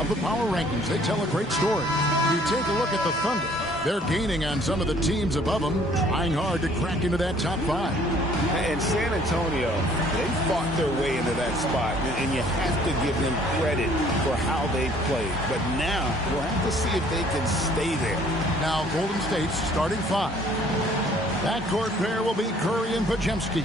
of the power rankings. They tell a great story. You take a look at the Thunder. They're gaining on some of the teams above them, trying hard to crack into that top 5. And San Antonio, they fought their way into that spot, and you have to give them credit for how they played. But now we'll have to see if they can stay there. Now Golden State's starting 5. That court pair will be Curry and Podziemski.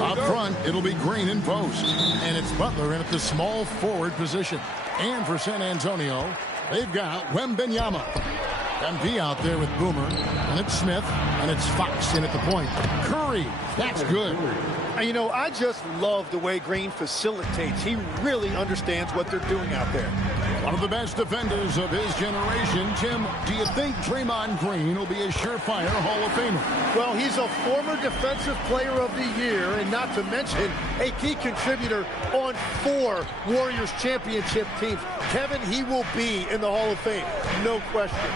Up front, it'll be Green in post. And it's Butler in at the small forward position. And for San Antonio, they've got Wembanyama. MP out there with Boomer, and it's Smith, and it's Fox in at the point. Curry, that's good. You know, I just love the way Green facilitates. He really understands what they're doing out there. One of the best defenders of his generation. Tim, do you think Draymond Green will be a surefire Hall of Famer? Well, he's a former Defensive Player of the Year, and not to mention a key contributor on 4 Warriors championship teams. Kevin, he will be in the Hall of Fame, no question.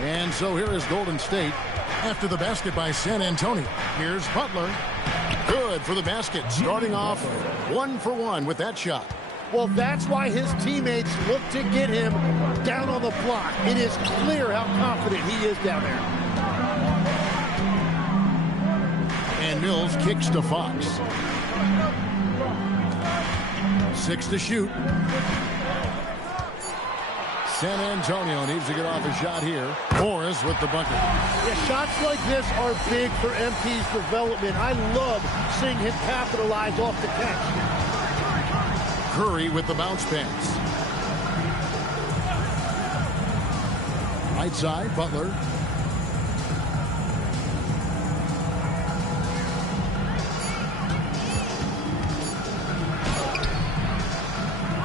And so here is Golden State after the basket by San Antonio. Here's Butler. Good for the basket, starting off 1 for 1 with that shot. Well, that's why his teammates look to get him down on the block. It is clear how confident he is down there. And Mills kicks to Fox. 6 to shoot. San Antonio needs to get off a shot here. Morris with the bucket. Yeah, shots like this are big for MP's development. I love seeing him capitalize off the catch. Curry with the bounce pass. Right side, Butler.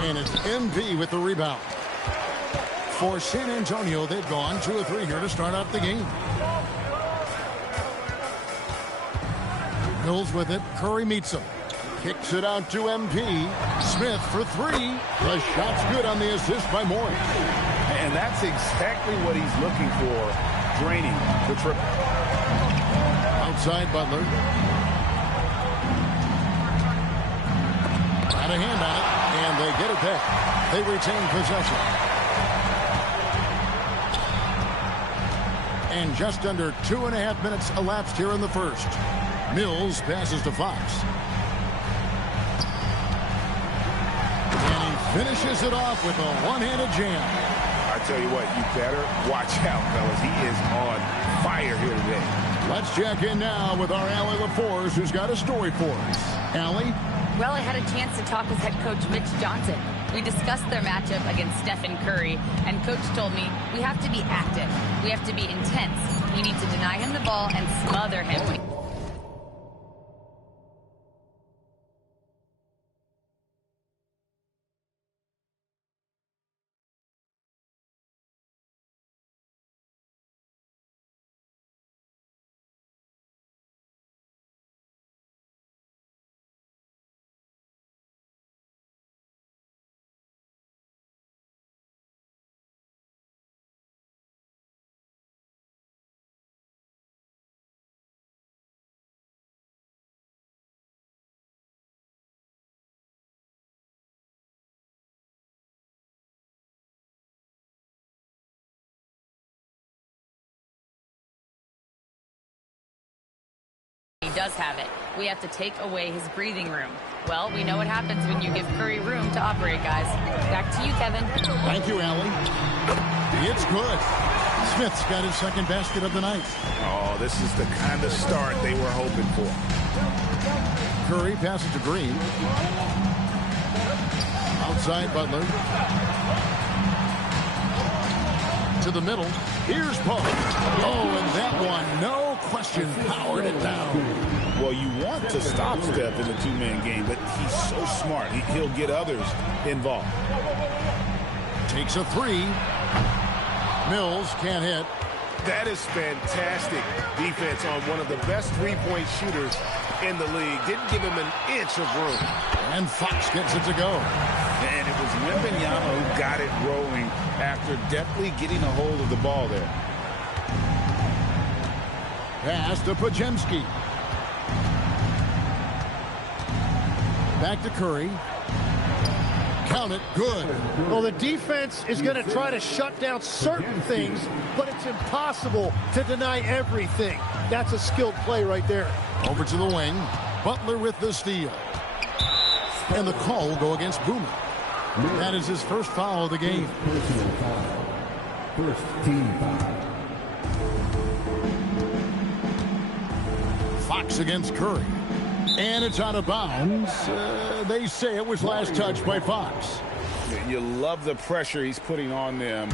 And it's MP with the rebound. For San Antonio, they've gone 2 or 3 here to start off the game. Mills with it. Curry meets him. Kicks it out to MP. Smith for 3. The shot's good on the assist by Morris. And that's exactly what he's looking for, draining the triple. Outside Butler. Got a hand on it, and they get it back. They retain possession. And just under 2.5 minutes elapsed here in the first. Mills passes to Fox. And he finishes it off with a one-handed jam. I tell you what, you better watch out, fellas. He is on fire here today. Let's check in now with our Allie LaForce, who's got a story for us. Allie? Well, I had a chance to talk with head coach Mitch Johnson. We discussed their matchup against Stephen Curry, and Coach told me we have to be active. We have to be intense. We need to deny him the ball and smother him. He does have it. We have to take away his breathing room. Well, we know what happens when you give Curry room to operate, guys. Back to you, Kevin. Thank you, Allie. It's good. Smith's got his second basket of the night. Oh, this is the kind of start they were hoping for. Curry passes to Green. Outside Butler. To the middle. Here's Poe. Oh, and that one, no question, powered it down. Well, you want to stop Steph in the two-man game, but he's so smart. He'll get others involved. Takes a 3. Mills can't hit. That is fantastic defense on one of the best three-point shooters in the league. Didn't give him an inch of room. And Fox gets it to go. And it was Wembanyama who got it rolling after deftly getting a hold of the ball there. Pass to Podziemski. Back to Curry. Count it, good. Well, the defense is going to try to shut down certain things, but it's impossible to deny everything. That's a skilled play right there. Over to the wing. Butler with the steal. And the call will go against Boomer. That is his first foul of the game. First team foul. Fox against Curry. And it's out of bounds. They say it was last touched by Fox. You love the pressure he's putting on them.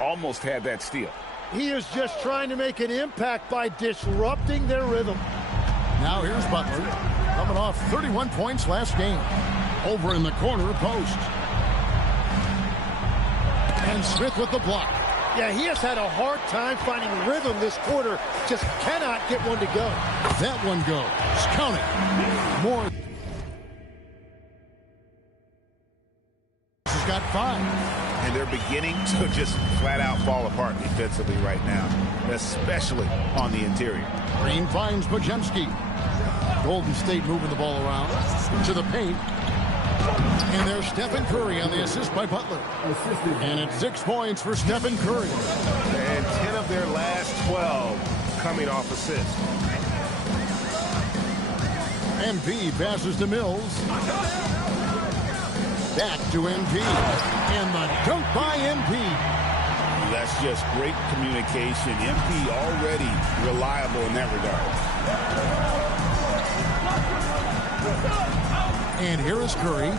Almost had that steal. He is just trying to make an impact by disrupting their rhythm. Now here's Butler, coming off 31 points last game. Over in the corner post. And Smith with the block. Yeah, he has had a hard time finding rhythm this quarter. Just cannot get one to go. That one goes. Count it. More. He's got 5. And they're beginning to just flat out fall apart defensively right now, especially on the interior. Green finds Bojemski. Golden State moving the ball around to the paint. And there's Stephen Curry on the assist by Butler. And it's 6 points for Stephen Curry. And 10 of their last 12 coming off assists. MP passes to Mills. Back to MP. And the dunk by MP. That's just great communication. MP already reliable in that regard. And here is Curry.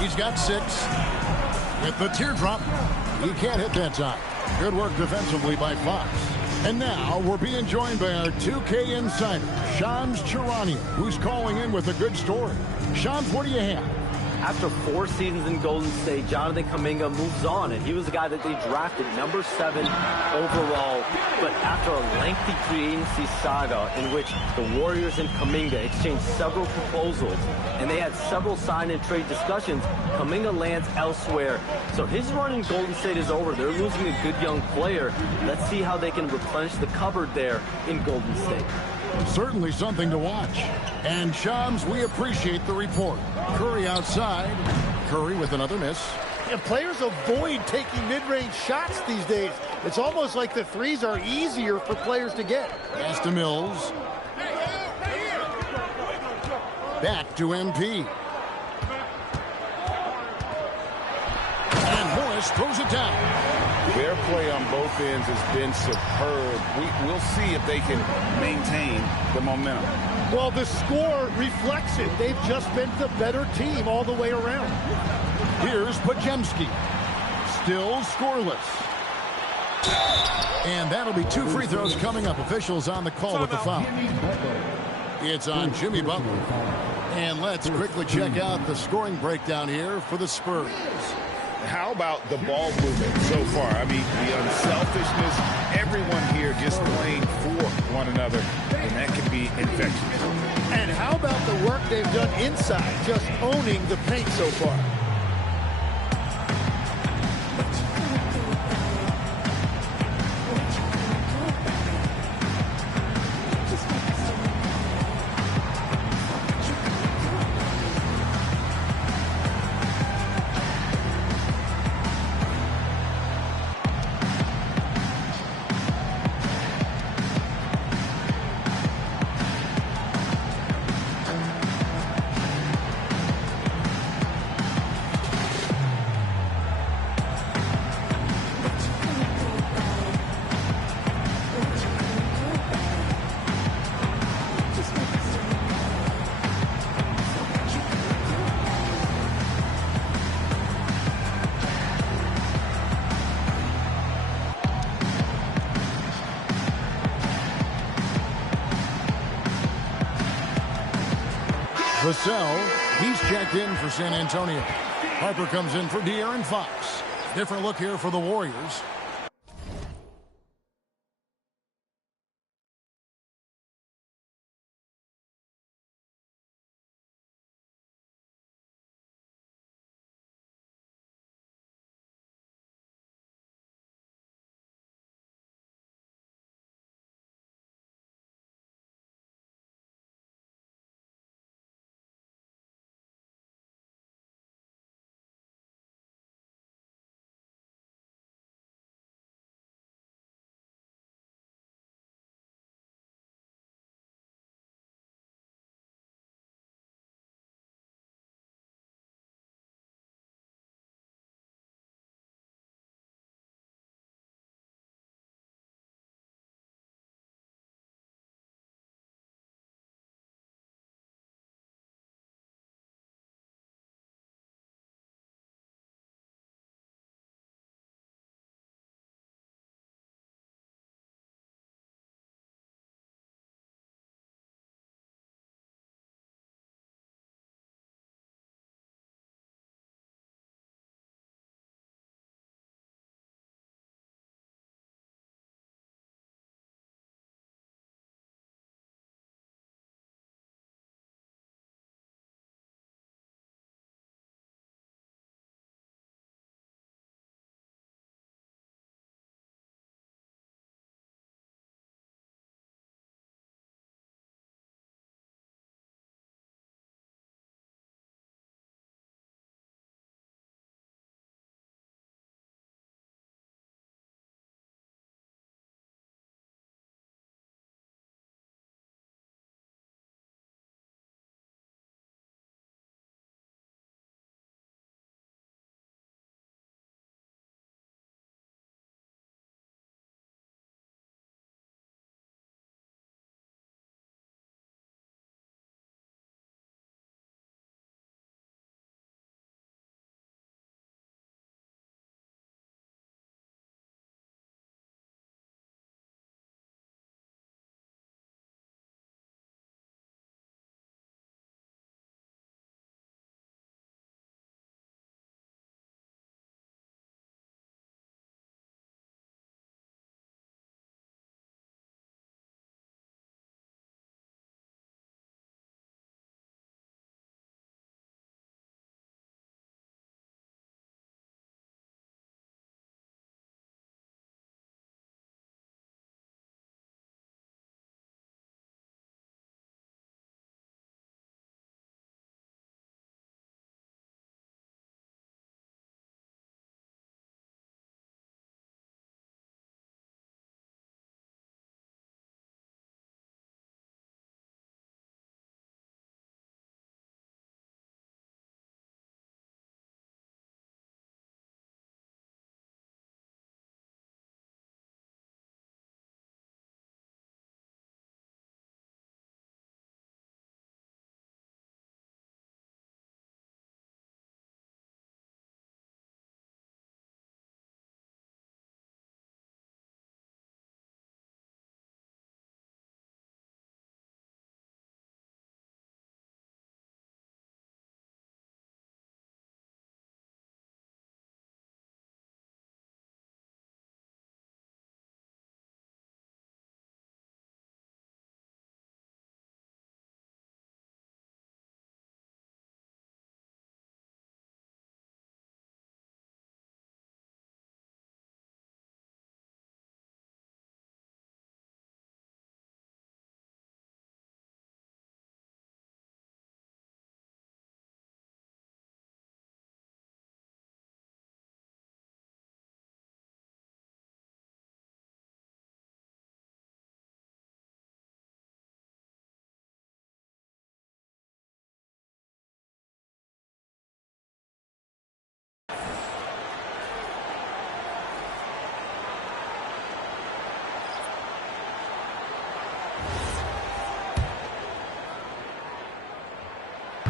He's got 6. With the teardrop, he can't hit that time. Good work defensively by Fox. And now we're being joined by our 2K insider, Shams Charania, who's calling in with a good story. Shams, what do you have? After 4 seasons in Golden State, Jonathan Kuminga moves on, and he was the guy that they drafted number 7 overall. But after a lengthy free agency saga in which the Warriors and Kuminga exchanged several proposals, and they had several sign and trade discussions, Kuminga lands elsewhere. So his run in Golden State is over. They're losing a good young player. Let's see how they can replenish the cupboard there in Golden State. Certainly something to watch. And Shams, we appreciate the report. Curry outside. Curry with another miss. And players avoid taking mid-range shots these days. It's almost like the threes are easier for players to get. Pass to Mills. Back to MP. And Morris throws it down. Their play on both ends has been superb. We'll see if they can maintain the momentum. Well, the score reflects it. They've just been the better team all the way around. Here's Bojemski. Still scoreless. And that'll be 2 free throws coming up. Officials on the call with the foul. It's on Jimmy Butler. And let's quickly check out the scoring breakdown here for the Spurs. How about the ball movement so far? I mean, the unselfishness, everyone here just playing for one another, and that can be infectious. And how about the work they've done inside, just owning the paint so far? Vassell, he's checked in for San Antonio. Harper comes in for De'Aaron Fox. Different look here for the Warriors.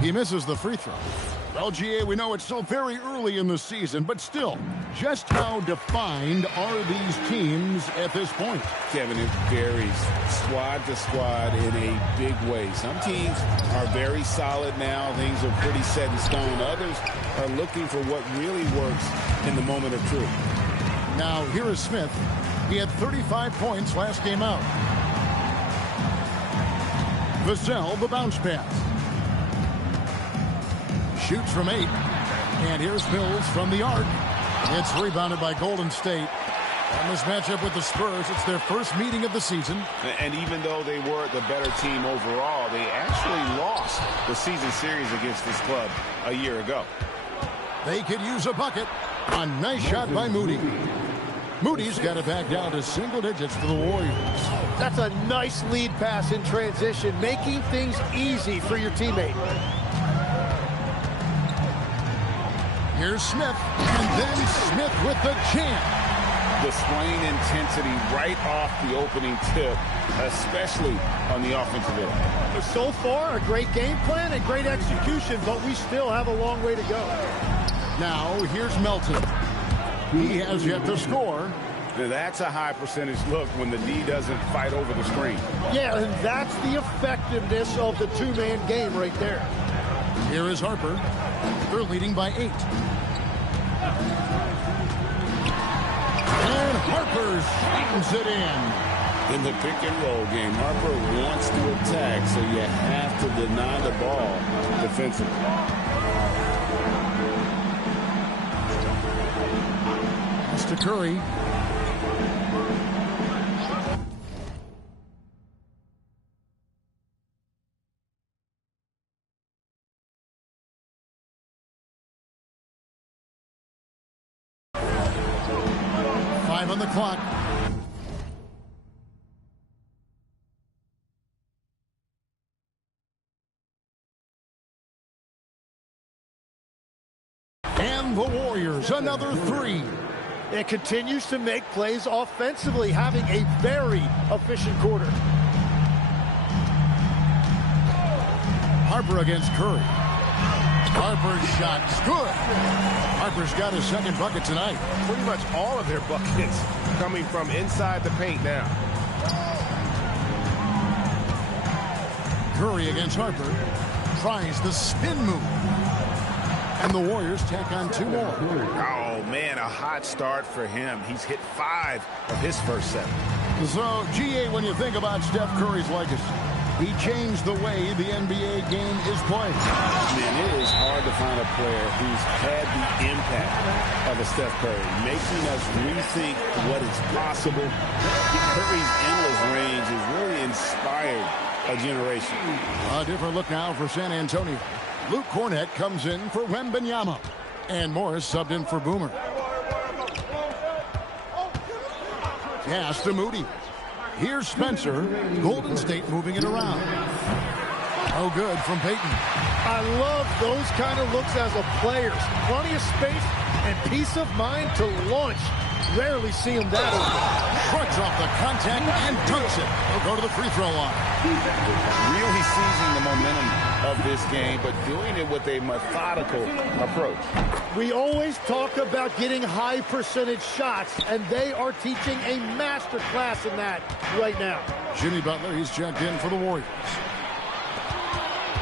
He misses the free throw. Well, GA, we know it's still very early in the season, but still, just how defined are these teams at this point? Kevin, it varies squad to squad in a big way. Some teams are very solid now. Things are pretty set in stone. Others are looking for what really works in the moment of truth. Now, here is Smith. He had 35 points last game out. Vassell, the bounce pass. Shoots from 8. And here's Mills from the arc. It's rebounded by Golden State. And this matchup with the Spurs, it's their first meeting of the season. And even though they were the better team overall, they actually lost the season series against this club a year ago. They could use a bucket. A nice shot by Moody. Moody's got it back down to single digits for the Warriors. That's a nice lead pass in transition, making things easy for your teammate. Here's Smith, and then Smith with the jam. Displaying intensity right off the opening tip, especially on the offensive end. So far, a great game plan and great execution, but we still have a long way to go. Now, here's Melton. He has yet to score. Now, that's a high percentage look when the D doesn't fight over the screen. Yeah, and that's the effectiveness of the two-man game right there. Here is Harper. They're leading by 8. And Harper straightens it in. In the pick and roll game, Harper wants to attack, so you have to deny the ball defensively. Pass to Curry. On the clock. And the Warriors, another 3. It continues to make plays offensively, having a very efficient quarter. Harper against Curry. Harper's shot's good. Harper's got his second bucket tonight. Pretty much all of their buckets coming from inside the paint now. Curry against Harper. Tries the spin move. And the Warriors tack on 2 more. Oh, man, a hot start for him. He's hit 5 of his first 7. So, GA, when you think about Steph Curry's legacy, he changed the way the NBA game is played. Man, it is hard to find a player who's had the impact of a Steph Curry, making us rethink what is possible. Curry's endless range has really inspired a generation. A different look now for San Antonio. Luke Cornett comes in for Wembanyama. And Morris subbed in for Boomer. Pass to Moody. Here's Spencer. Golden State moving it around. Oh, good from Payton. I love those kind of looks as a player. Plenty of space and peace of mind to launch. Rarely see him that open. Shrugs off the contact and dunks it. He'll go to the free throw line. Really seizing the momentum of this game, but doing it with a methodical approach. We always talk about getting high percentage shots, and they are teaching a master class in that right now. Jimmy Butler, he's checked in for the Warriors.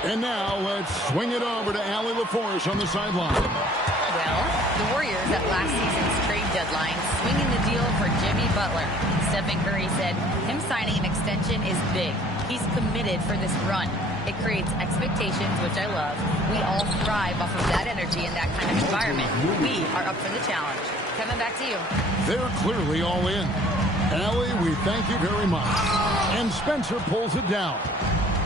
And now let's swing it over to Allie LaForce on the sideline. Well, the Warriors at last season's trade deadline swinging the deal for Jimmy Butler. Stephen Curry said him signing an extension is big. He's committed for this run. It creates expectations, which I love. We all thrive off of that energy and that kind of environment. We are up for the challenge. Kevin, back to you. They're clearly all in. Allie, we thank you very much. And Spencer pulls it down.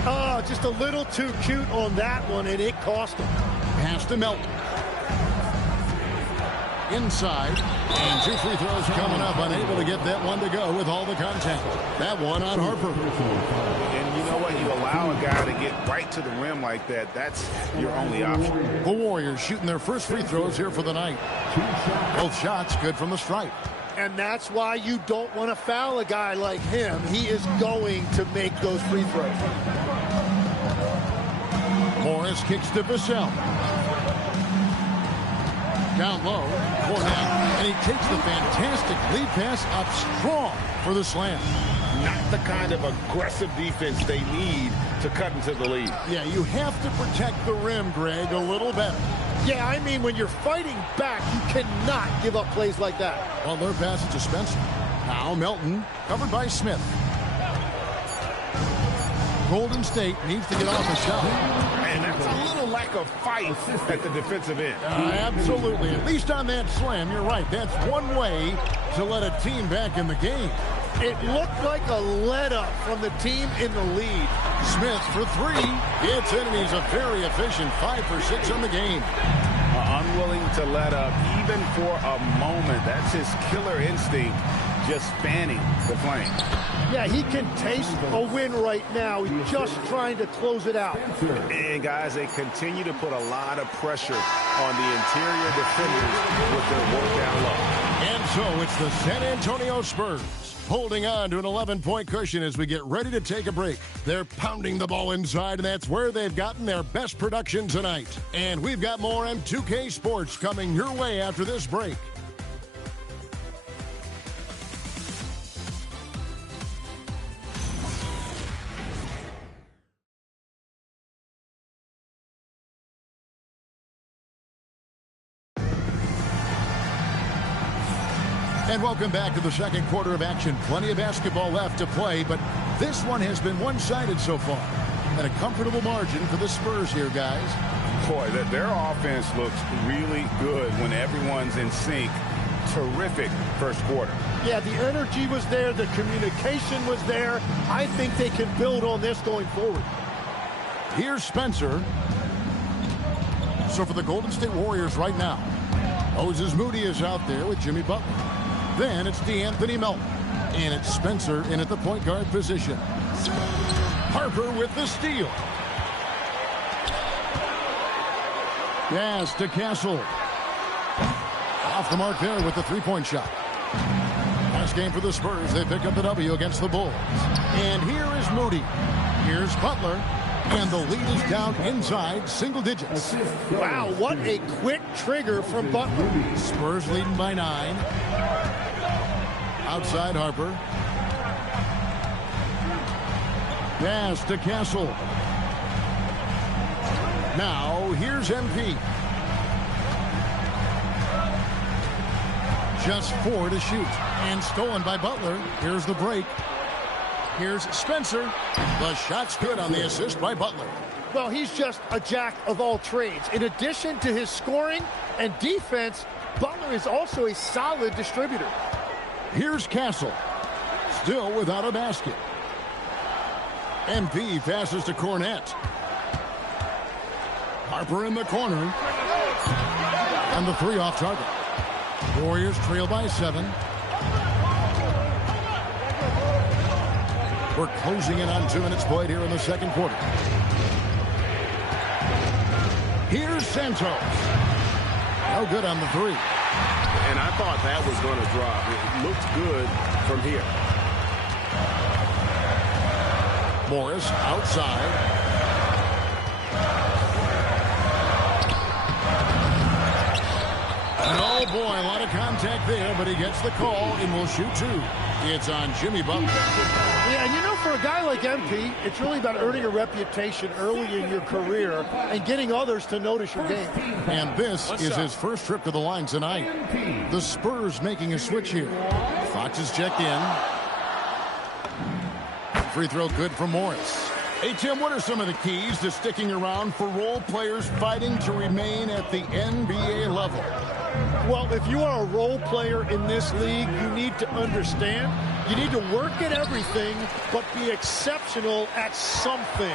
Oh, just a little too cute on that one, and it cost him. Pass to Melton. Inside. And 2 free throws coming up. Unable to get that one to go with all the contact. That one on Harper. And you know what? You allow a guy to get right to the rim like that. That's your only option. The Warriors shooting their first free throws here for the night. Both shots good from the stripe. And that's why you don't want to foul a guy like him. He is going to make those free throws. Morris kicks to Vassell. Down low, Cornette, and he takes the fantastic lead pass up strong for the slam. Not the kind of aggressive defense they need to cut into the lead. Yeah, you have to protect the rim, Greg, a little better. Yeah, I mean, when you're fighting back, you cannot give up plays like that. Well, their pass is to Spencer. Now Melton, covered by Smith. Golden State needs to get off the shot. And that's a little lack of fight at the defensive end. Absolutely. At least on that slam, you're right. That's one way to let a team back in the game. It looked like a let-up from the team in the lead. Smith for three. It's in, and he's a very efficient 5 for 6 on the game. Unwilling to let up even for a moment. That's his killer instinct, just fanning the flame. Yeah, he can taste a win right now. He's just trying to close it out. And, guys, they continue to put a lot of pressure on the interior defenders with their work down low. And so it's the San Antonio Spurs holding on to an 11-point cushion as we get ready to take a break. They're pounding the ball inside, and that's where they've gotten their best production tonight. And we've got more on 2K Sports coming your way after this break. And welcome back to the second quarter of action. Plenty of basketball left to play, but this one has been one-sided so far. And a comfortable margin for the Spurs here, guys. Boy, their offense looks really good when everyone's in sync. Terrific first quarter. Yeah, the energy was there. The communication was there. I think they can build on this going forward. Here's Spencer. So for the Golden State Warriors right now, Moses Moody is out there with Jimmy Butler. Then it's DeAnthony Melton. And it's Spencer in at the point guard position. Harper with the steal. Yes, to Castle. Off the mark there with the three-point shot. Last game for the Spurs. They pick up the W against the Bulls. And here is Moody. Here's Butler. And the lead is down inside single digits. Wow, what a quick trigger from Butler. Spurs leading by 9. Outside Harper. Pass to Castle. Now here's MP. Just 4 to shoot. And stolen by Butler. Here's the break. Here's Spencer. The shot's good on the assist by Butler. Well, he's just a jack of all trades. In addition to his scoring and defense, Butler is also a solid distributor. Here's Castle. Still without a basket. MP passes to Cornette. Harper in the corner. And the 3 off target. Warriors trail by 7. We're closing in on 2 minutes played here in the second quarter. Here's Santos. No good on the 3. And I thought that was going to drop. It looked good from here. Morris outside. And oh boy, a lot of contact there, but he gets the call and will shoot 2. It's on Jimmy Butler. Yeah, and you know, for a guy like MP, it's really about earning a reputation early in your career and getting others to notice your game. And this is his first trip to the line tonight. The Spurs making a switch here. Fox is checked in. Free throw good from Morris. Hey, Tim, what are some of the keys to sticking around for role players fighting to remain at the NBA level? Well, if you are a role player in this league, you need to understand you need to work at everything, but be exceptional at something.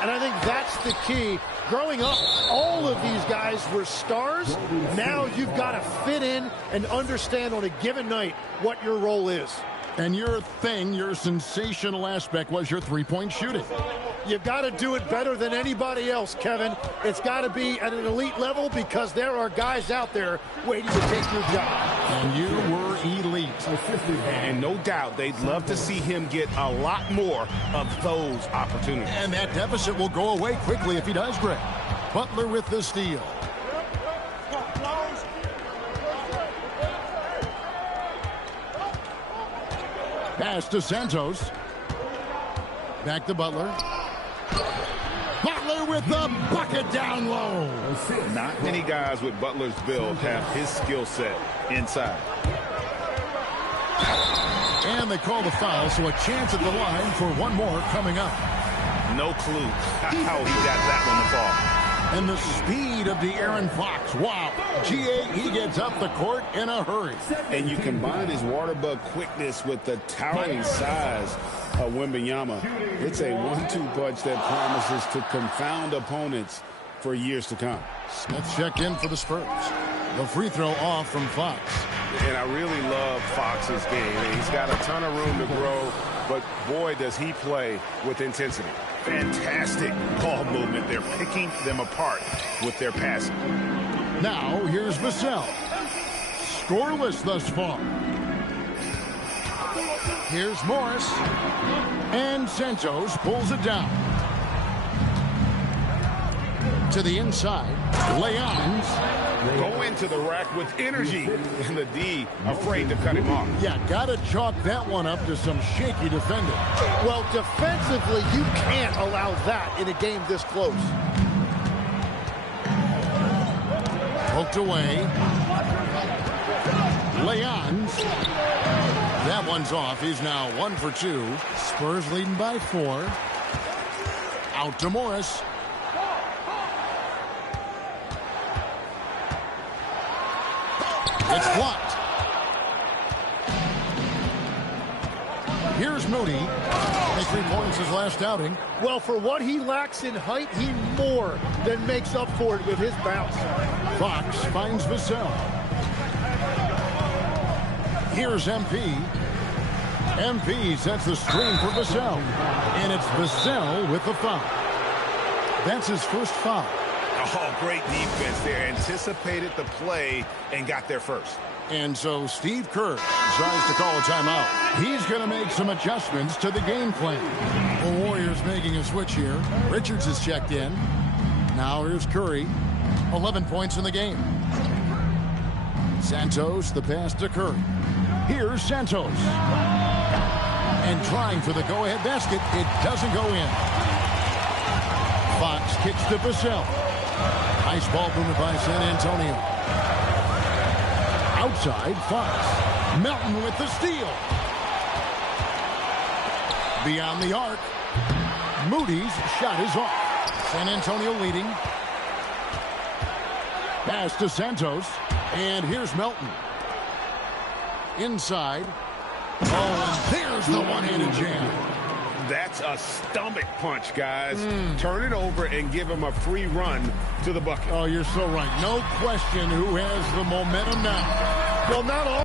And I think that's the key. Growing up, all of these guys were stars. Now you've got to fit in and understand on a given night what your role is. And your thing, your sensational aspect was your three-point shooting. You've got to do it better than anybody else, Kevin. It's got to be at an elite level because there are guys out there waiting to take your job. And you were elite. And no doubt they'd love to see him get a lot more of those opportunities. And that deficit will go away quickly if he does, Greg. Butler with the steal. Pass to Santos. Back to Butler. Butler with the bucket down low. Not many guys with Butler's build have his skill set inside. And they call the foul, so a chance at the line for one more coming up. No clue how he got that one to fall. And the speed of De'Aaron Fox. Wow. He gets up the court in a hurry. And you combine his water bug quickness with the towering size of Wembanyama. It's a 1-2 punch that promises to confound opponents for years to come. Smith checked in for the Spurs. The free throw off from Fox. And I really love Fox's game. He's got a ton of room to grow, but boy, does he play with intensity. Fantastic ball movement. They're picking them apart with their passing. Now, here's Vassell. Scoreless thus far. Here's Morris. And Santos pulls it down. To the inside. Leons. Go into the rack with energy. And the D afraid to cut him off. Yeah, got to chalk that one up to some shaky defending. Well, defensively, you can't allow that in a game this close. Poked away. Leons. That one's off. He's now 1 for 2. Spurs leading by 4. Out to Morris. It's blocked. Here's Moody. 23 points his last outing. Well, for what he lacks in height, he more than makes up for it with his bounce. Fox finds Vassell. Here's MP. MP sets the screen for Vassell. And it's Vassell with the foul. That's his first foul. Oh, great defense there. Anticipated the play and got there first. And so Steve Kerr decides to call a timeout. He's going to make some adjustments to the game plan. The Warriors making a switch here. Richards is checked in. Now here's Curry. 11 points in the game. Santos, the pass to Curry. Here's Santos. And trying for the go-ahead basket. It doesn't go in. Fox kicks to Vassell. Nice ball movement by San Antonio. Outside, Fox. Melton with the steal. Beyond the arc. Moody's shot is off. San Antonio leading. Pass to Santos. And here's Melton. Inside. Oh, and there's the one-handed jam. That's a stomach punch, guys. Turn it over and give him a free run to the bucket. Oh, you're so right. No question who has the momentum now. Well, not all.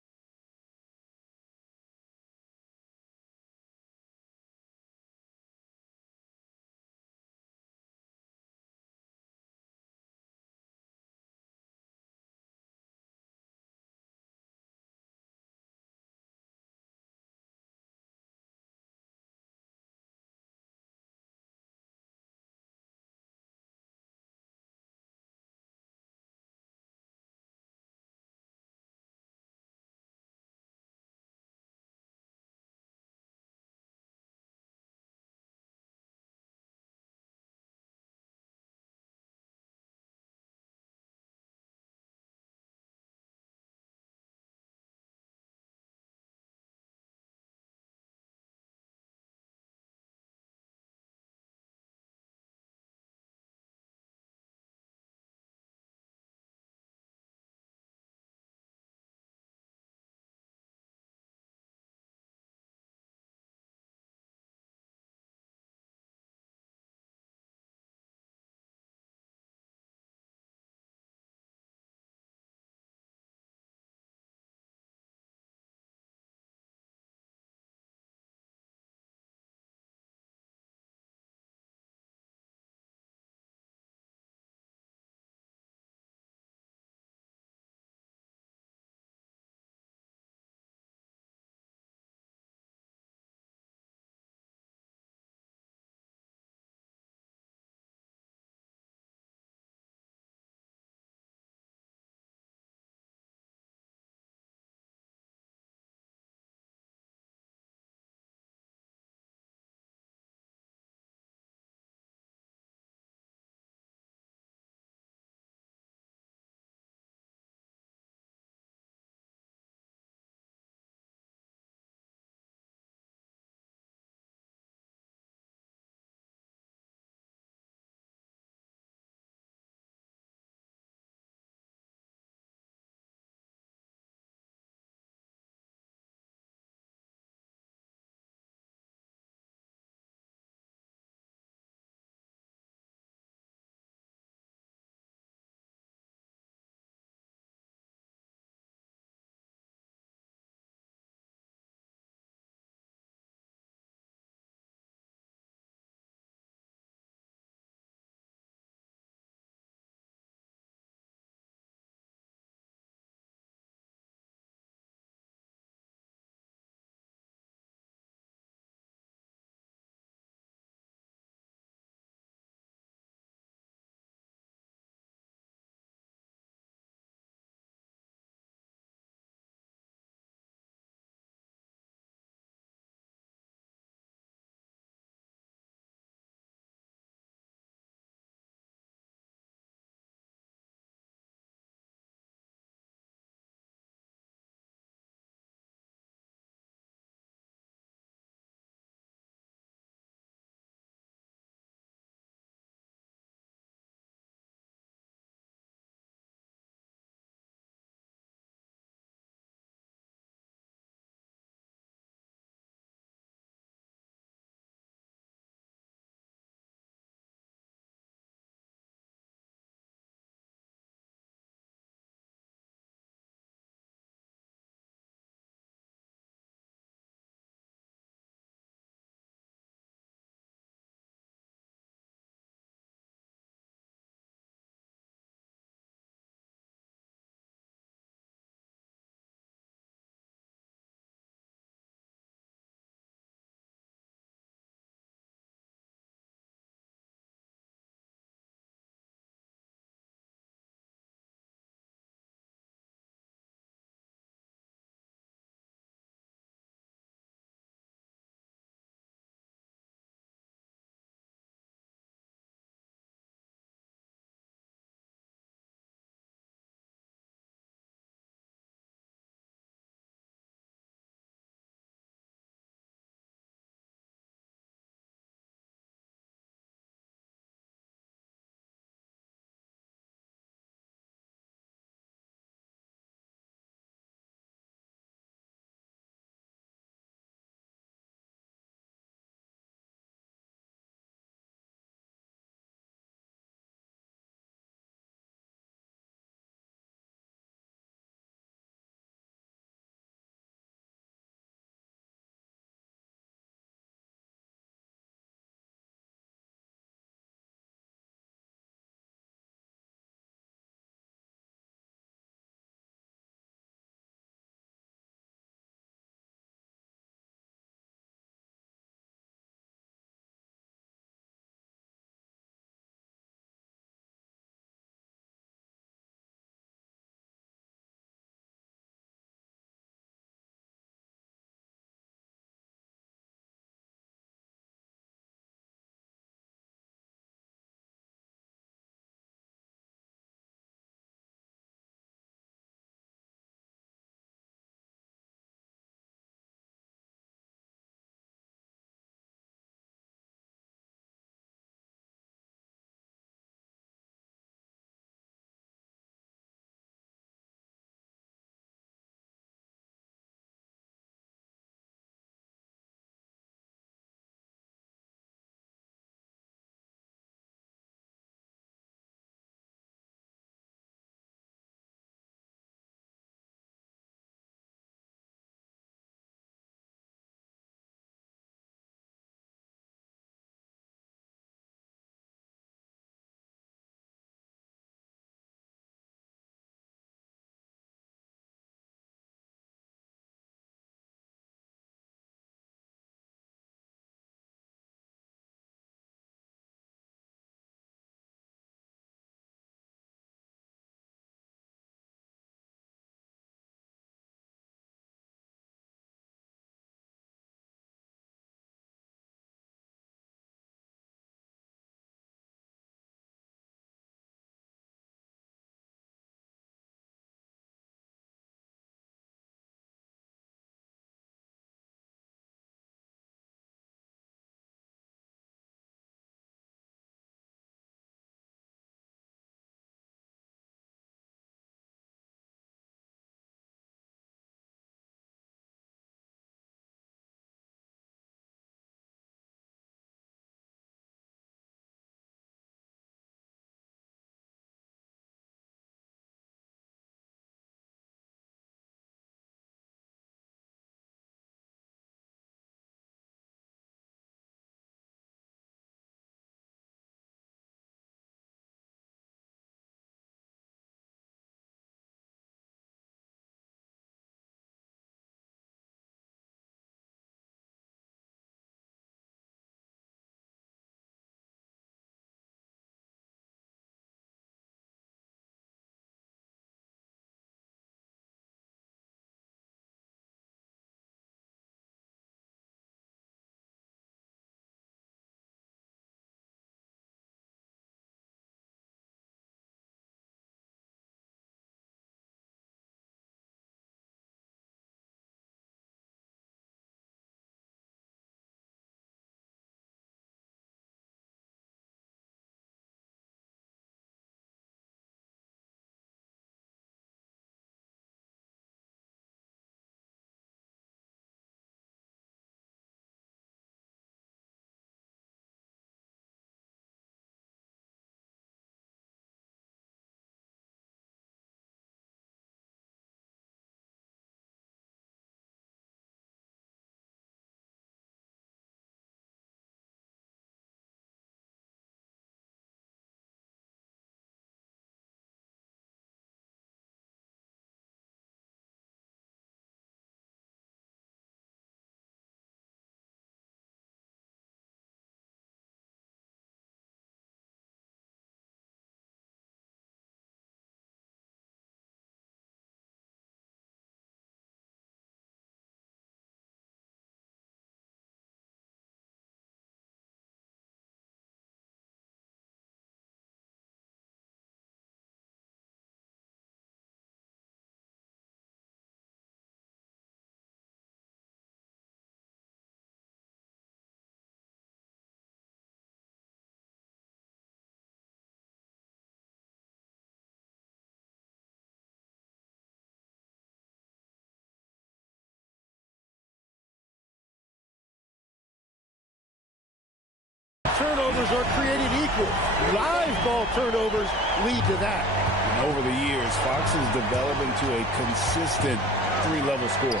turnovers are created equal. Live ball turnovers lead to that. And over the years, Fox has developed into a consistent three-level scorer.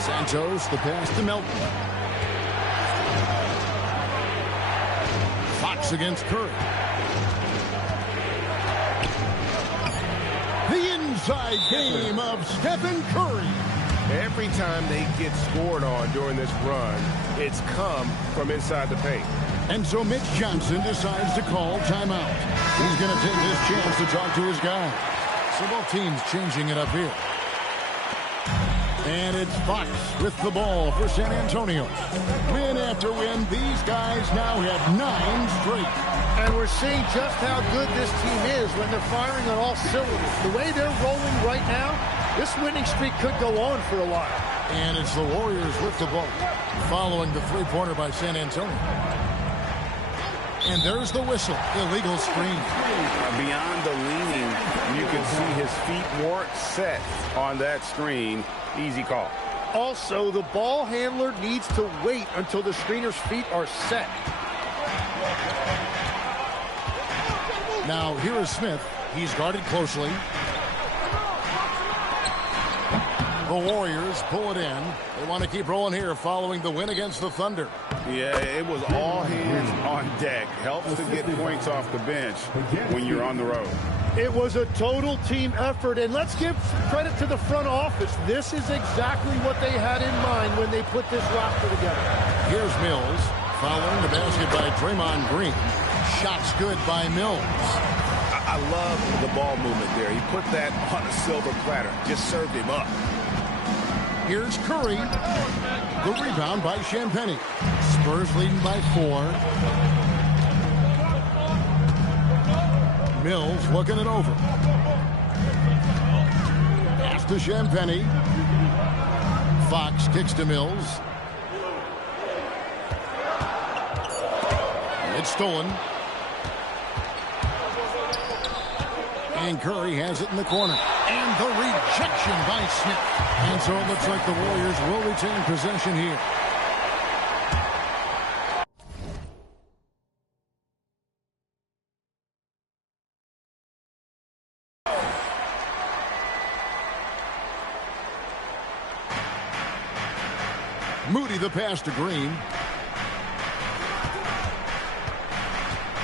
Santos, the pass to Melton. Fox against Curry. The inside game of Stephen Curry. Every time they get scored on during this run, it's come from inside the paint. And so Mitch Johnson decides to call timeout. He's going to take this chance to talk to his guys. So both teams changing it up here. And it's Fox with the ball for San Antonio. Win after win, these guys now have 9 straight. And we're seeing just how good this team is when they're firing on all cylinders. The way they're rolling right now, this winning streak could go on for a while. And it's the Warriors with the ball, following the three-pointer by San Antonio. And there's the whistle, illegal screen. Beyond the leaning, you can see his feet weren't set on that screen. Easy call. Also, the ball handler needs to wait until the screener's feet are set. Now, here is Smith. He's guarded closely. The Warriors pull it in. They want to keep rolling here following the win against the Thunder. Yeah, it was all hands on deck. Helps to get points off the bench when you're on the road. It was a total team effort, and let's give credit to the front office. This is exactly what they had in mind when they put this roster together. Here's Mills, following the basket by Draymond Green. Shots good by Mills. I love the ball movement there. He put that on a silver platter. Just served him up. Here's Curry. The rebound by Champagnie. Spurs leading by 4. Mills looking it over. Pass to Champagnie. Fox kicks to Mills. It's stolen. And Curry has it in the corner. And the rejection by Smith. And so it looks like the Warriors will retain possession here. Moody the pass to Green.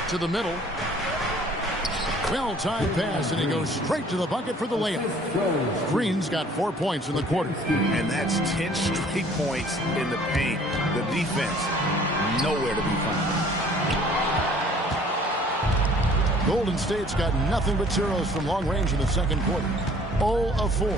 To the middle. Well-timed pass, and he goes straight to the bucket for the layup. Green's got 4 points in the quarter. And that's 10 straight points in the paint. The defense, nowhere to be found. Golden State's got nothing but zeros from long range in the second quarter. 0 of 4.